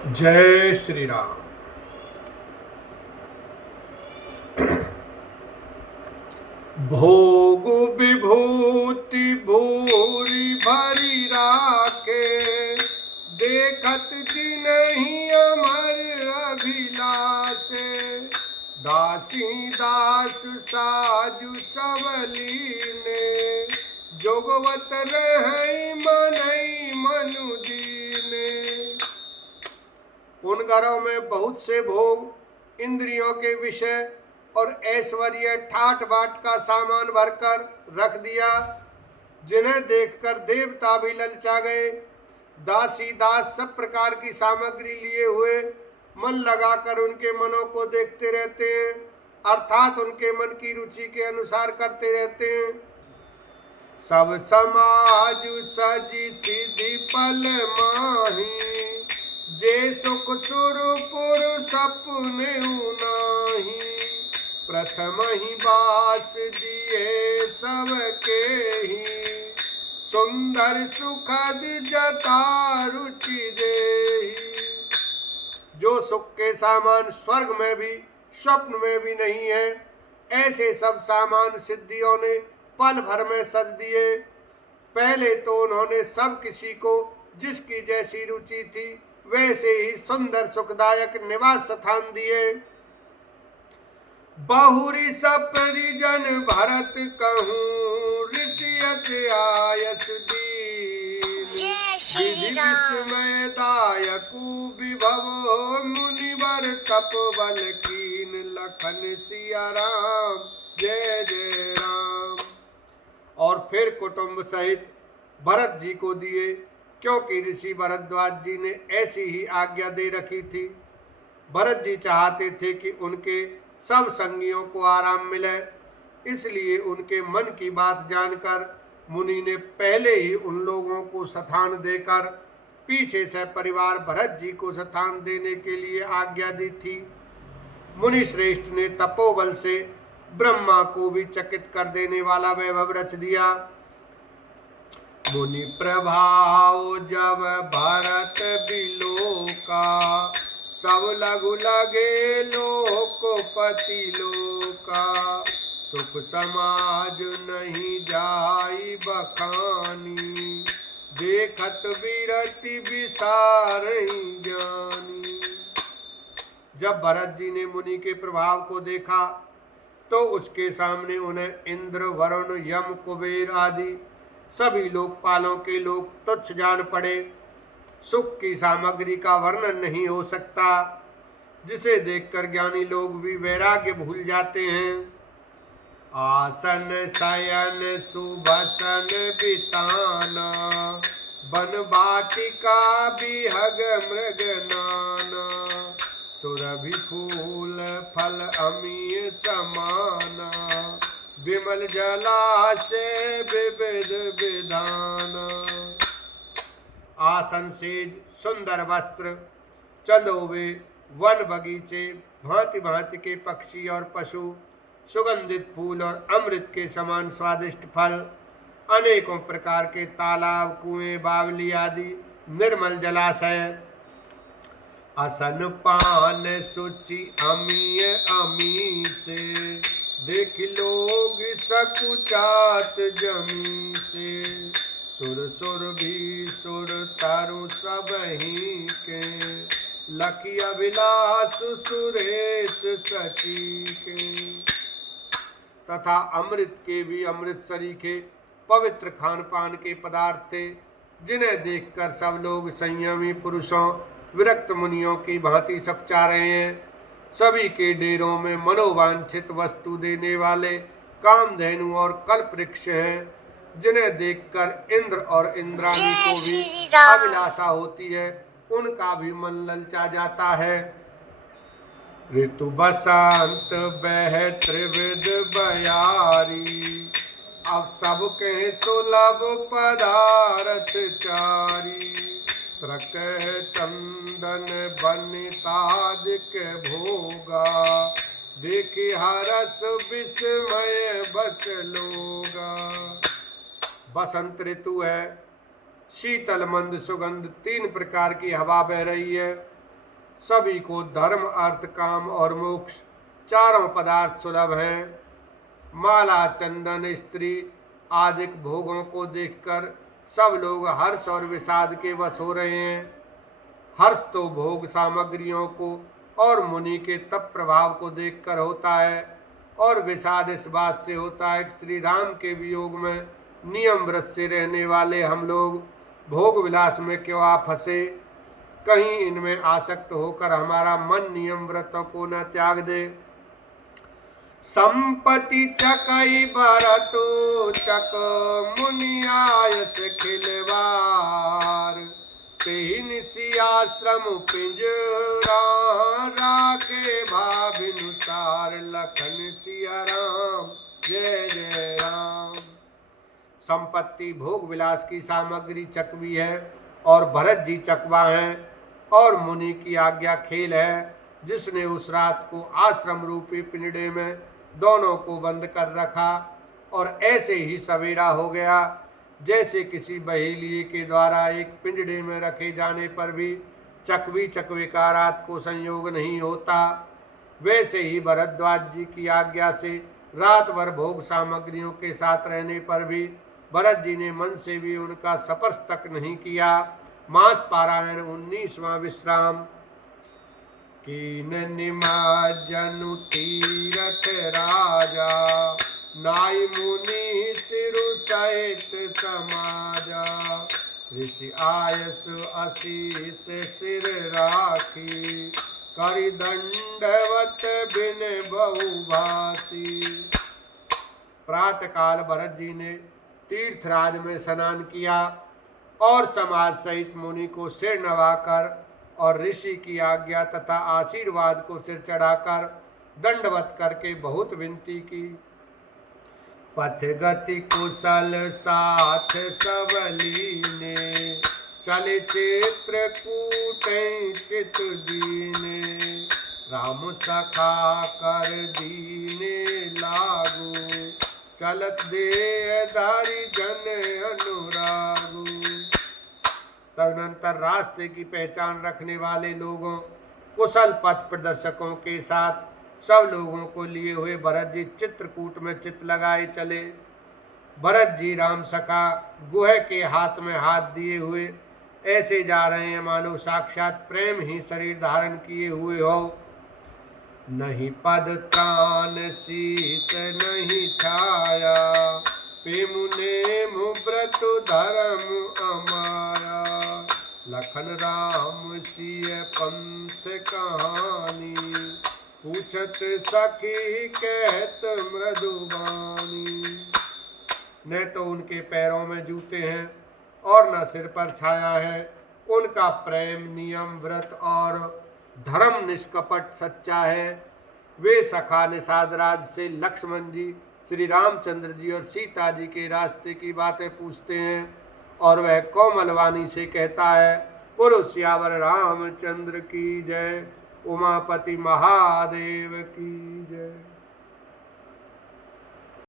जय श्री राम। भोग विभूति भूरी भरी राखे, देखत जिनहि अमर अभिलाषे। दासी दास साजु सबलीने, जोगवत रहई मनई मनु दीने। उन घरों में बहुत से भोग, इंद्रियों के विषय और ऐश्वर्य ठाट बाट का सामान भरकर रख दिया, जिन्हें देखकर देवता भी ललचा गए। दासी दास सब प्रकार की सामग्री लिए हुए मन लगाकर उनके मनों को देखते रहते हैं, अर्थात उनके मन की रुचि के अनुसार करते रहते हैं। सब समाज सजी सिद्धि पल माही, जे सुख सुरपुर सपने नाही। प्रथम ही बास दिए सबके ही, सुंदर सुखद जता रुचि देहि। जो सुख के सामान स्वर्ग में भी स्वप्न में भी नहीं है, ऐसे सब सामान सिद्धियों ने पल भर में सज दिए। पहले तो उन्होंने सब किसी को जिसकी जैसी रुचि थी वैसे ही सुंदर सुखदायक निवास स्थान दिए। बहुरी सपरिजन भरत कहूँ, ऋषियस आयस दीन। विधि विस्मय दायकु विभव, मुनिवर तपबल कीन। लखन सिया राम जय जय राम। और फिर कुटुंब सहित भरत जी को दिए, क्योंकि ऋषि भरद्वाज जी ने ऐसी ही आज्ञा दे रखी थी। भरत जी चाहते थे कि उनके सब संगियों को आराम मिले, इसलिए उनके मन की बात जानकर मुनि ने पहले ही उन लोगों को स्थान देकर पीछे से परिवार भरत जी को स्थान देने के लिए आज्ञा दी थी। मुनि श्रेष्ठ ने तपोबल से ब्रह्मा को भी चकित कर देने वाला वैभव रच दिया। मुनि प्रभाव जब भरत बिलोका, सब लघु लगे लोकपति लोका। सुख समाज नहीं जाई बखानी, देखत विरति विसारई ज्ञानी। जब भरत जी ने मुनि के प्रभाव को देखा तो उसके सामने उन्हें इंद्र वरुण यम कुबेर आदि सभी लोकपालों के लोग तुच्छ जान पड़े। सुख की सामग्री का वर्णन नहीं हो सकता, जिसे देखकर ज्ञानी लोग भी वैराग्य भूल जाते हैं। आसन शयन सुबसन बिताना, वन वाटिका बिहग मृग नाना। सुरभि फूल फल अमीय समाना, विमल जलाशय विविध विधाना। आसन सेज सुंदर वस्त्र, चंदोवे वन बगीचे, भांति भांति के पक्षी और पशु, सुगंधित फूल और अमृत के समान स्वादिष्ट फल, अनेकों प्रकार के तालाब कुएं बावली आदि निर्मल जलाशय। असन पान सुचि अमीय अमी से, देख लोग सकुचात जमी से। सुर सुर भी सुर तारु सबही के, लखी अभिलाष सुरेश सची के। तथा अमृत के भी अमृत सरीखे पवित्र खान पान के पदार्थ थे, जिन्हें देखकर सब लोग संयमी पुरुषों विरक्त मुनियों की भांति सकचा रहे हैं। सभी के डेरों में मनोवांछित वस्तु देने वाले कामधेनु और कल्पवृक्ष हैं, जिन्हें देखकर इंद्र और इंद्राणी को भी अभिलाषा होती है, उनका भी मन ललचा जाता है। ऋतु बसंत बह त्रिविध बयारी, अब सब कहे सुलभ पदारथ चारी। त्रक चंदन बनितादिक भोगा, देखि हरस विस्मय बस लोगा। बसंत ऋतु है, शीतल मंद सुगंध 3 प्रकार की हवा बह रही है। सभी को धर्म अर्थ काम और मोक्ष चारों पदार्थ सुलभ हैं। माला चंदन स्त्री आदि भोगों को देखकर सब लोग हर्ष और विषाद के वश हो रहे हैं। हर्ष तो भोग सामग्रियों को और मुनि के तप प्रभाव को देखकर होता है, और विषाद इस बात से होता है कि श्री राम के वियोग में नियम व्रत से रहने वाले हम लोग भोग विलास में क्यों आ फंसे। कहीं इनमें आसक्त होकर हमारा मन नियम व्रतों को न त्याग दे। संपत्ति चकई बरतु चक मुनियायस खिलवार, तेहि आश्रम पिंजरा राखे भाभिनुसार, लखन सिया राम जय जय राम। संपत्ति भोग विलास की सामग्री चकवी है और भरत जी चकवा हैं, और मुनि की आज्ञा खेल है, जिसने उस रात को आश्रम रूपी पिंजड़े में दोनों को बंद कर रखा। और ऐसे ही सवेरा हो गया, जैसे किसी बहेलिए के द्वारा एक पिंजड़े में रखे जाने पर भी चकवी चकवे का रात को संयोग नहीं होता, वैसे ही भरद्वाज जी की आज्ञा से रात भर भोग सामग्रियों के साथ रहने पर भी भरत जी ने मन से भी उनका स्पर्श तक नहीं किया। मास पारायण 19वां विश्राम। कीन निमज्जनु तीरथ राजा, नाई मुनि सिरु सहित समाजा, ऋषि आयस आशीष सिर राखी, करि दंडवत बिन बहुभासी। प्रातः काल भरत जी ने तीर्थराज में स्नान किया और समाज सहित मुनि को सिर नवाकर और ऋषि की आज्ञा तथा आशीर्वाद को सिर चढ़ाकर दंडवत करके बहुत विनती की। पथ गति कुशल साथ सब लीने, चले चित्रकूट चित दीने, राम सखा कर दीने लागू, चलत दे धारी जन अनुरागू। तदनंतर रास्ते की पहचान रखने वाले लोगों, कुशल पथ प्रदर्शकों के साथ सब लोगों को लिए हुए भरत जी चित्रकूट में चित लगाए चले। भरत जी राम सखा गुह के हाथ में हाथ दिए हुए ऐसे जा रहे हैं मानो साक्षात प्रेम ही शरीर धारण किए हुए हो। नहीं पद त्राण शीस नहीं छाया, पेमुने मुव्रत धर्म अमाया, लखन राम सिय पंथ कहानी, पूछत सखी कहत मृदुबानी। न तो उनके पैरों में जूते हैं और न सिर पर छाया है। उनका प्रेम नियम व्रत और धर्म निष्कपट सच्चा है। वे सखा निषादराज से लक्ष्मण जी, श्री रामचंद्र जी और सीता जी के रास्ते की बातें पूछते हैं, और वह कोमलवाणी से कहता है, बोलो सियावर रामचंद्र की जय, उमापति महादेव की जय।